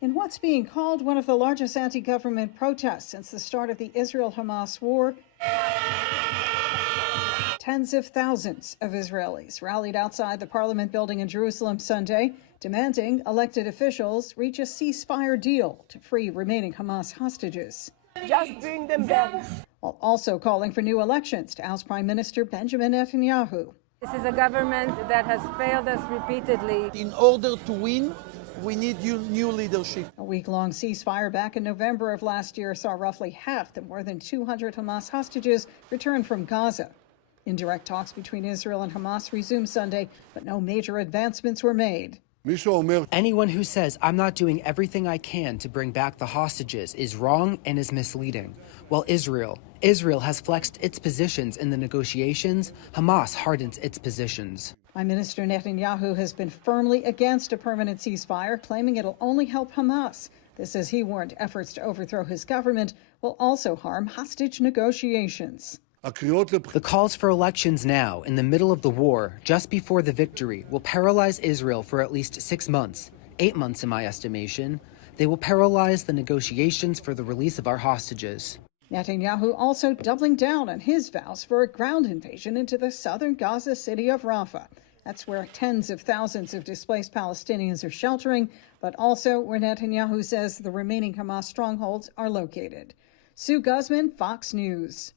In what's being called one of the largest anti-government protests since the start of the Israel-Hamas war, tens of thousands of Israelis rallied outside the parliament building in Jerusalem Sunday, demanding elected officials reach a ceasefire deal to free remaining Hamas hostages. Just bring them back. While also calling for new elections to oust Prime Minister Benjamin Netanyahu. This is a government that has failed us repeatedly. In order to win, we need new leadership. A week-long ceasefire back in November of last year saw roughly half the more than 200 Hamas hostages return from Gaza. Indirect talks between Israel and Hamas resumed Sunday, but no major advancements were made. Anyone who says I'm not doing everything I can to bring back the hostages is wrong and is misleading. While Israel has flexed its positions in the negotiations, Hamas hardens its positions. Prime Minister Netanyahu has been firmly against a permanent ceasefire, claiming it'll only help Hamas. This, as he warned, efforts to overthrow his government will also harm hostage negotiations. The calls for elections now, in the middle of the war, just before the victory, will paralyze Israel for at least 6 months, 8 months in my estimation. They will paralyze the negotiations for the release of our hostages. Netanyahu also doubling down on his vows for a ground invasion into the southern Gaza city of Rafah. That's where tens of thousands of displaced Palestinians are sheltering, but also where Netanyahu says the remaining Hamas strongholds are located. Sue Guzman, Fox News.